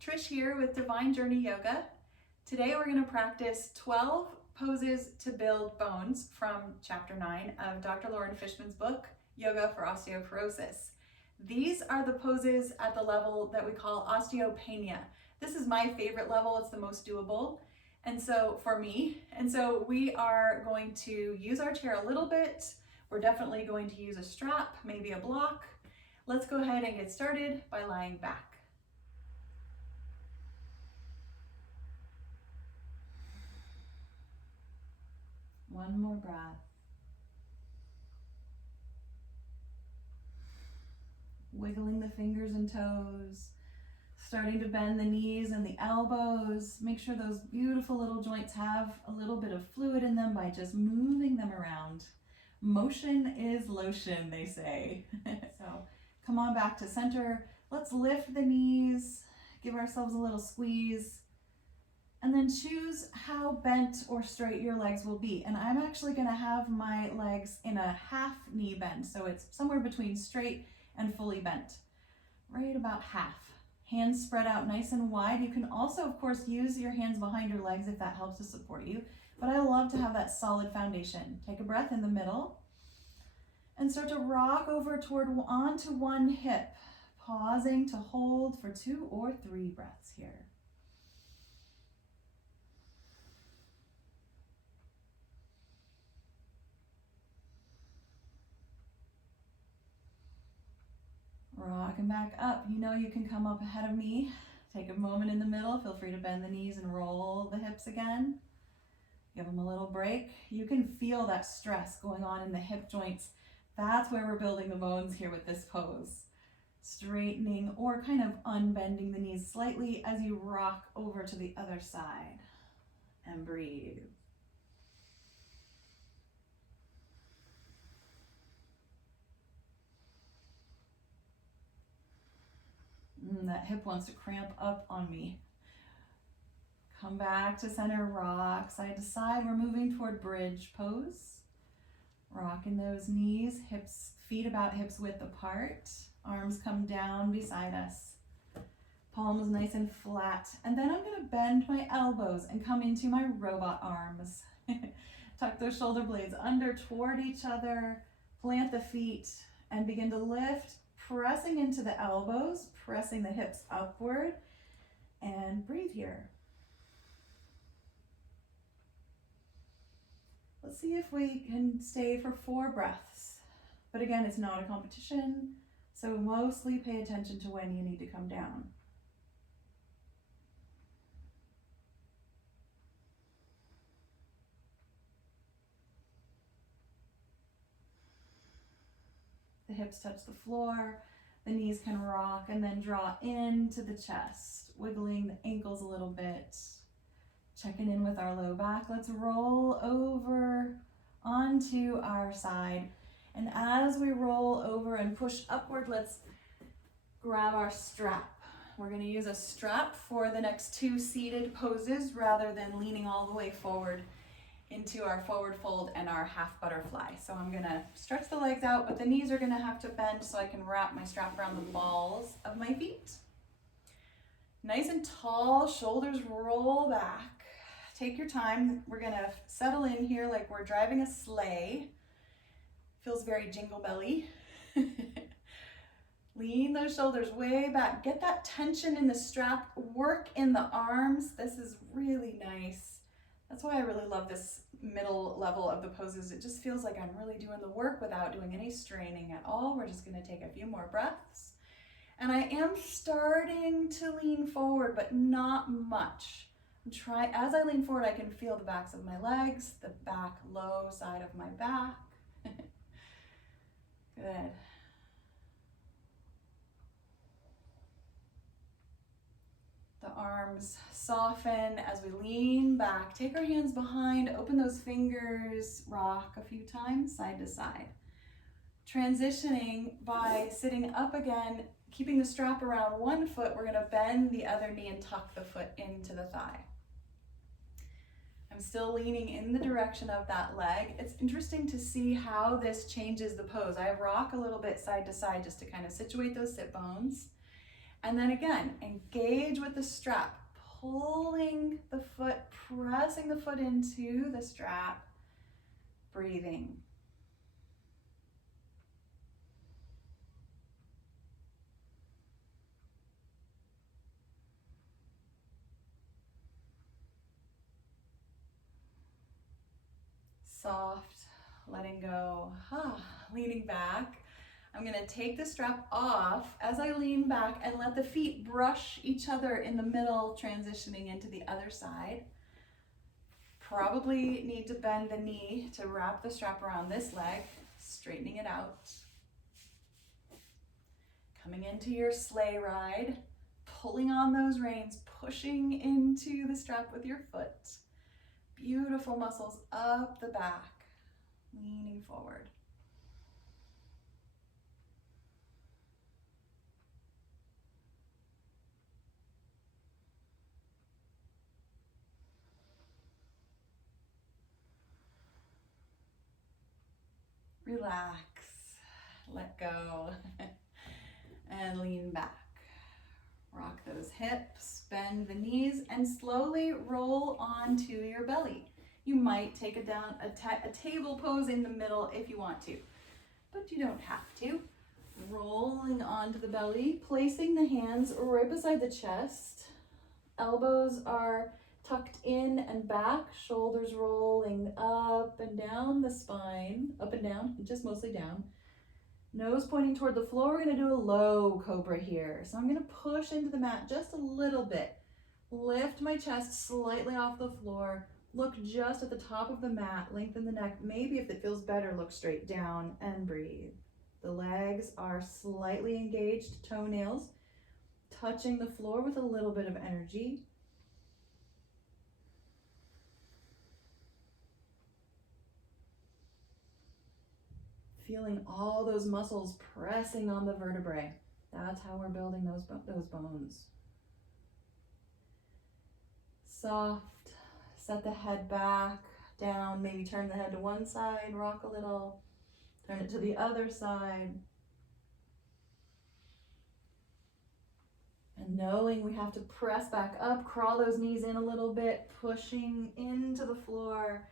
Trish here with Divine Journey Yoga. Today we're going to practice 12 poses to build bones from chapter 9 of Dr. Lauren Fishman's book, Yoga for Osteoporosis. These are the poses at the level that we call osteopenia. This is my favorite level, it's the most doable. And so for me, we are going to use our chair a little bit. We're definitely going to use a strap, maybe a block. Let's go ahead and get started by lying back. One more breath. Wiggling the fingers and toes, starting to bend the knees and the elbows. Make sure those beautiful little joints have a little bit of fluid in them by just moving them around. Motion is lotion, they say. So come on back to center. Let's lift the knees, give ourselves a little squeeze. And then choose how bent or straight your legs will be. And I'm actually gonna have my legs in a half knee bend. So it's somewhere between straight and fully bent, right about half. Hands spread out nice and wide. You can also, of course, use your hands behind your legs if that helps to support you. But I love to have that solid foundation. Take a breath in the middle and start to rock over onto one hip, pausing to hold for 2 or 3 breaths here. Rocking back up. You know you can come up ahead of me. Take a moment in the middle. Feel free to bend the knees and roll the hips again. Give them a little break. You can feel that stress going on in the hip joints. That's where we're building the bones here with this pose. Straightening or kind of unbending the knees slightly as you rock over to the other side. And breathe. That hip wants to cramp up on me. Come back to center, rock side to side. We're moving toward bridge pose. Rocking those knees, hips, feet about hips width apart. Arms come down beside us. Palms nice and flat. And then I'm gonna bend my elbows and come into my robot arms. Tuck those shoulder blades under toward each other. Plant the feet and begin to lift. Pressing into the elbows, pressing the hips upward, and breathe here. Let's see if we can stay for 4 breaths. But again, it's not a competition, so mostly pay attention to when you need to come down. The hips touch the floor, the knees can rock and then draw into the chest, wiggling the ankles a little bit, checking in with our low back. Let's roll over onto our side. And as we roll over and push upward, let's grab our strap. We're gonna use a strap for the next 2 seated poses rather than leaning all the way forward into our forward fold and our half butterfly. So I'm gonna stretch the legs out, but the knees are gonna have to bend so I can wrap my strap around the balls of my feet. Nice and tall, shoulders roll back. Take your time. We're gonna settle in here like we're driving a sleigh. Feels very jingle belly. Lean those shoulders way back. Get that tension in the strap, work in the arms. This is really nice. That's why I really love this middle level of the poses. It just feels like I'm really doing the work without doing any straining at all. We're just gonna take a few more breaths. And I am starting to lean forward, but not much. As I lean forward, I can feel the backs of my legs, the back low side of my back. Good. The arms soften as we lean back. Take our hands behind, open those fingers, rock a few times, side to side. Transitioning by sitting up again, keeping the strap around one foot, we're gonna bend the other knee and tuck the foot into the thigh. I'm still leaning in the direction of that leg. It's interesting to see how this changes the pose. I rock a little bit side to side just to kind of situate those sit bones. And then again, engage with the strap, pulling the foot, pressing the foot into the strap, breathing. Soft, letting go, leaning back. I'm gonna take the strap off as I lean back and let the feet brush each other in the middle, transitioning into the other side. Probably need to bend the knee to wrap the strap around this leg, straightening it out. Coming into your sleigh ride, pulling on those reins, pushing into the strap with your foot. Beautiful muscles up the back, leaning forward. Relax, let go, and lean back. Rock those hips, bend the knees, and slowly roll onto your belly. You might take a table pose in the middle if you want to, but you don't have to. Rolling onto the belly, placing the hands right beside the chest. Elbows are tucked in and back, shoulders rolling up and down the spine, up and down, just mostly down. Nose pointing toward the floor. We're gonna do a low cobra here. So I'm gonna push into the mat just a little bit. Lift my chest slightly off the floor. Look just at the top of the mat, lengthen the neck. Maybe if it feels better, look straight down and breathe. The legs are slightly engaged, toenails touching the floor with a little bit of energy. Feeling all those muscles pressing on the vertebrae. That's how we're building those bones. Soft, set the head back, down, maybe turn the head to one side, rock a little, turn it to the other side. And knowing we have to press back up, crawl those knees in a little bit, pushing into the floor.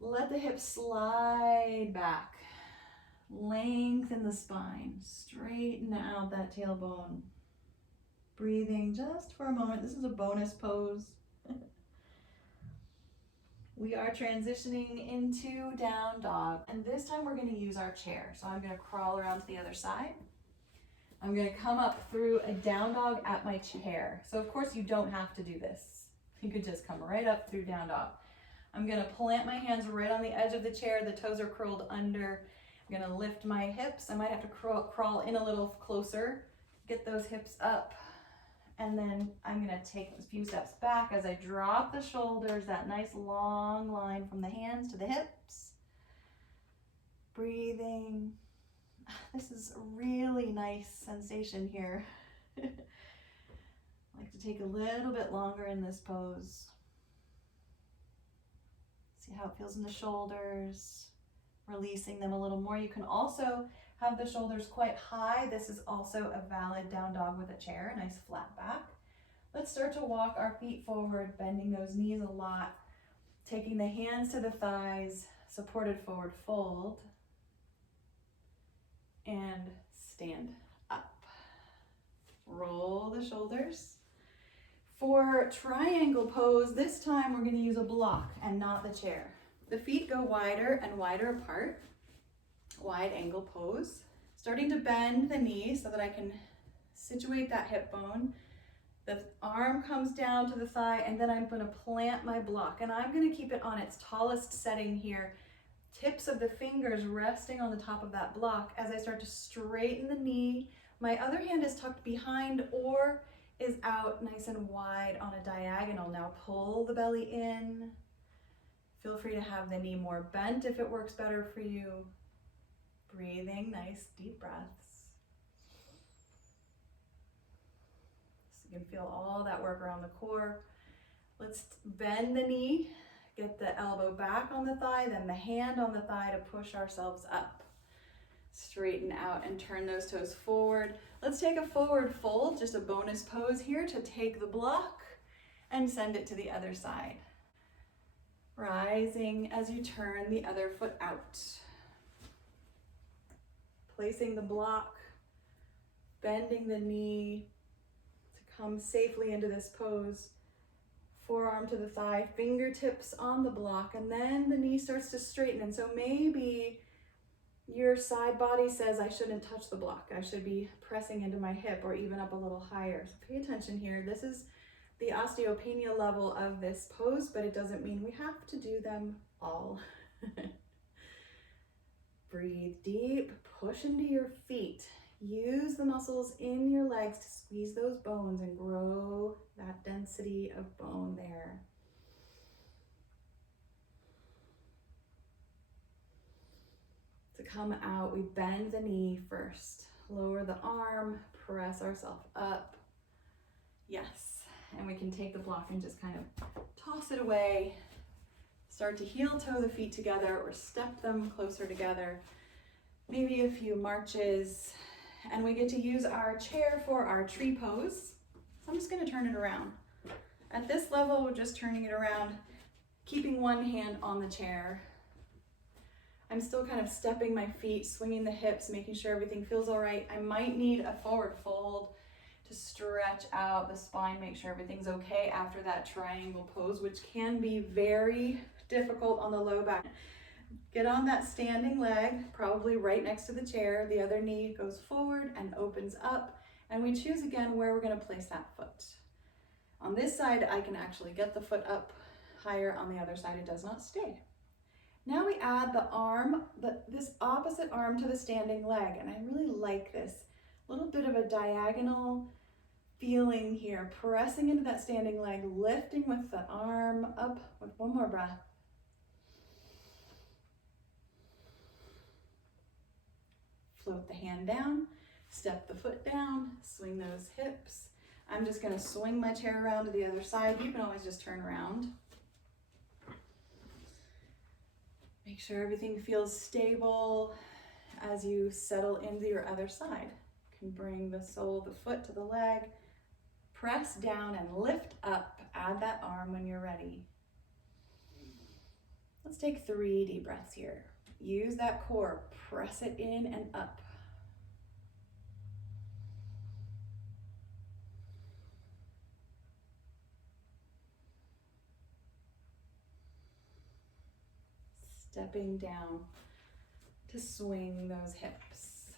Let the hips slide back. Lengthen the spine, straighten out that tailbone. Breathing just for a moment. This is a bonus pose. We are transitioning into down dog, and this time we're going to use our chair. So I'm going to crawl around to the other side. I'm going to come up through a down dog at my chair. So of course you don't have to do this. You could just come right up through down dog. I'm going to plant my hands right on the edge of the chair. The toes are curled under. I'm going to lift my hips. I might have to crawl in a little closer, get those hips up. And then I'm going to take a few steps back as I drop the shoulders, that nice long line from the hands to the hips. Breathing. This is a really nice sensation here. I like to take a little bit longer in this pose. See how it feels in the shoulders, releasing them a little more. You can also have the shoulders quite high. This is also a valid down dog with a chair, a nice flat back. Let's start to walk our feet forward, bending those knees a lot, taking the hands to the thighs, supported forward fold, and stand up. Roll the shoulders. For triangle pose, this time we're going to use a block and not the chair. The feet go wider and wider apart. Wide angle pose. Starting to bend the knee so that I can situate that hip bone. The arm comes down to the thigh, and then I'm going to plant my block. And I'm going to keep it on its tallest setting here. Tips of the fingers resting on the top of that block as I start to straighten the knee. My other hand is tucked behind or is out nice and wide on a diagonal. Now pull the belly in. Feel free to have the knee more bent if it works better for you. Breathing, nice deep breaths. So you can feel all that work around the core. Let's bend the knee, get the elbow back on the thigh, then the hand on the thigh to push ourselves up. Straighten out and turn those toes forward. Let's take a forward fold, just a bonus pose here to take the block and send it to the other side. Rising as you turn the other foot out. Placing the block, bending the knee to come safely into this pose. Forearm to the thigh, fingertips on the block, and then the knee starts to straighten. And so maybe your side body says, I shouldn't touch the block. I should be pressing into my hip or even up a little higher. So pay attention here. This is the osteopenia level of this pose, but it doesn't mean we have to do them all. Breathe deep, push into your feet. Use the muscles in your legs to squeeze those bones and grow that density of bone there. To come out, we bend the knee first. Lower the arm, press ourselves up. Yes, and we can take the block and just kind of toss it away. Start to heel toe the feet together or step them closer together. Maybe a few marches. And we get to use our chair for our tree pose. So I'm just going to turn it around. At this level, we're just turning it around, keeping one hand on the chair. I'm still kind of stepping my feet, swinging the hips, making sure everything feels all right. I might need a forward fold to stretch out the spine, make sure everything's okay after that triangle pose, which can be very difficult on the low back. Get on that standing leg, probably right next to the chair. The other knee goes forward and opens up. And we choose again where we're going to place that foot. On this side, I can actually get the foot up higher. On the other side, it does not stay. Now we add the arm, this opposite arm to the standing leg. And I really like this. A little bit of a diagonal feeling here. Pressing into that standing leg, lifting with the arm up with one more breath. Float the hand down, step the foot down, swing those hips. I'm just going to swing my chair around to the other side. You can always just turn around. Make sure everything feels stable as you settle into your other side. You can bring the sole of the foot to the leg, press down and lift up. Add that arm when you're ready. Let's take 3 deep breaths here. Use that core, press it in and up. Stepping down to swing those hips.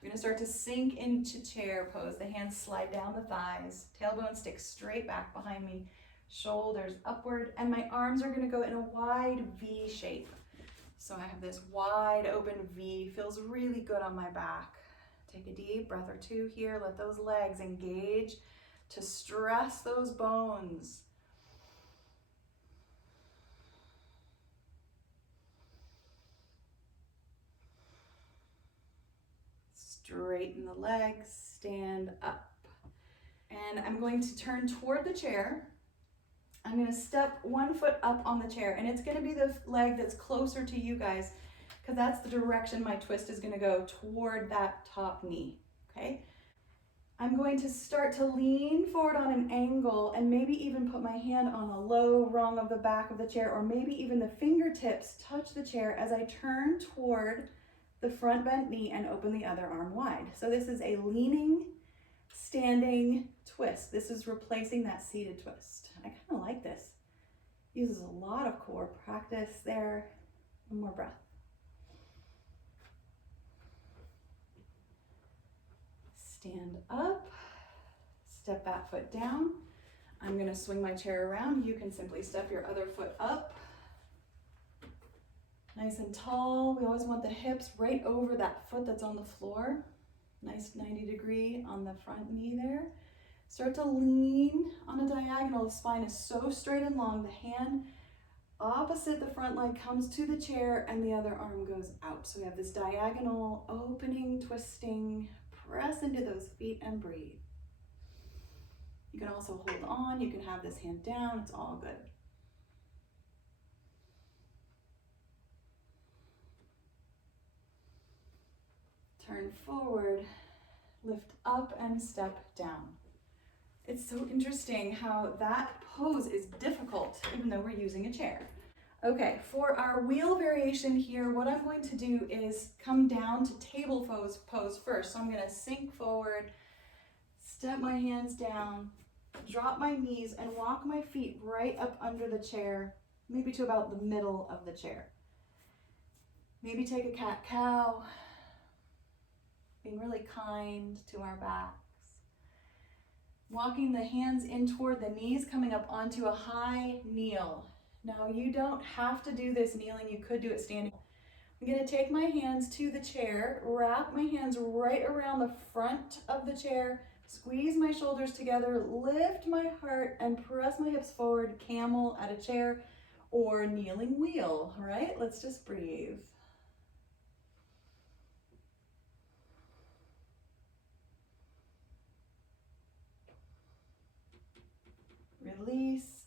We're going to start to sink into chair pose. The hands slide down the thighs, tailbone sticks straight back behind me, shoulders upward, and my arms are going to go in a wide V shape. So I have this wide open V, feels really good on my back. Take a deep breath or 2 here. Let those legs engage to stress those bones. Straighten the legs, stand up. And I'm going to turn toward the chair. I'm going to step 1 foot up on the chair, and it's going to be the leg that's closer to you guys, because that's the direction my twist is going to go, toward that top knee, okay? I'm going to start to lean forward on an angle and maybe even put my hand on a low rung of the back of the chair, or maybe even the fingertips touch the chair as I turn toward the front bent knee and open the other arm wide. So this is a leaning, standing twist. This is replacing that seated twist. I kind of like this. Uses a lot of core practice there. One more breath. Stand up, step that foot down. I'm going to swing my chair around. You can simply step your other foot up. Nice and tall. We always want the hips right over that foot that's on the floor. Nice 90 degree on the front knee there. Start to lean on a diagonal. The spine is so straight and long. The hand opposite the front leg comes to the chair and the other arm goes out. So we have this diagonal opening, twisting, press into those feet and breathe. You can also hold on. You can have this hand down. It's all good. Turn forward, lift up and step down. It's so interesting how that pose is difficult even though we're using a chair. Okay, for our wheel variation here, what I'm going to do is come down to table pose first. So I'm going to sink forward, step my hands down, drop my knees, and walk my feet right up under the chair, maybe to about the middle of the chair. Maybe take a cat-cow, being really kind to our backs. Walking the hands in toward the knees, coming up onto a high kneel. Now you don't have to do this kneeling, you could do it standing. I'm gonna take my hands to the chair, wrap my hands right around the front of the chair, squeeze my shoulders together, lift my heart, and press my hips forward, camel at a chair, or kneeling wheel, all right? Let's just breathe. Release.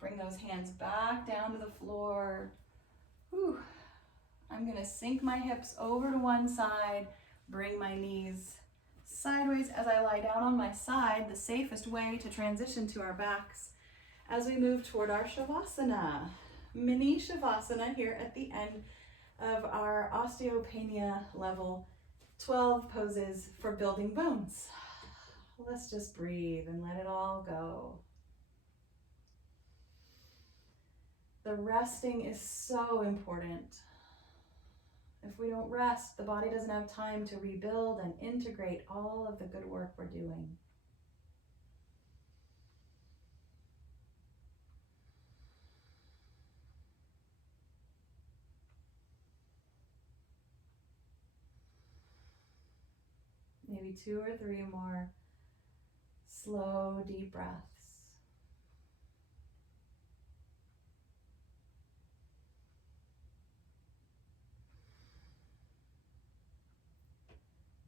Bring those hands back down to the floor. Whew. I'm gonna sink my hips over to one side, bring my knees sideways as I lie down on my side, the safest way to transition to our backs as we move toward our Shavasana. Mini Shavasana here at the end of our osteopenia level 12 poses for building bones. Let's just breathe and let it all go. The resting is so important. If we don't rest, the body doesn't have time to rebuild and integrate all of the good work we're doing. Maybe 2 or 3 more slow, deep breaths.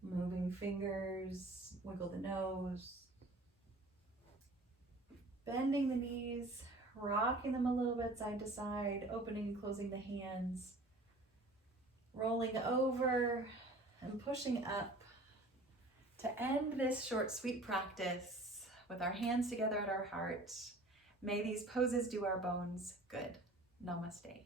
Moving fingers, wiggle the nose. Bending the knees, rocking them a little bit side to side, opening and closing the hands. Rolling over and pushing up to end this short, sweet practice with our hands together at our heart. May these poses do our bones good. Namaste.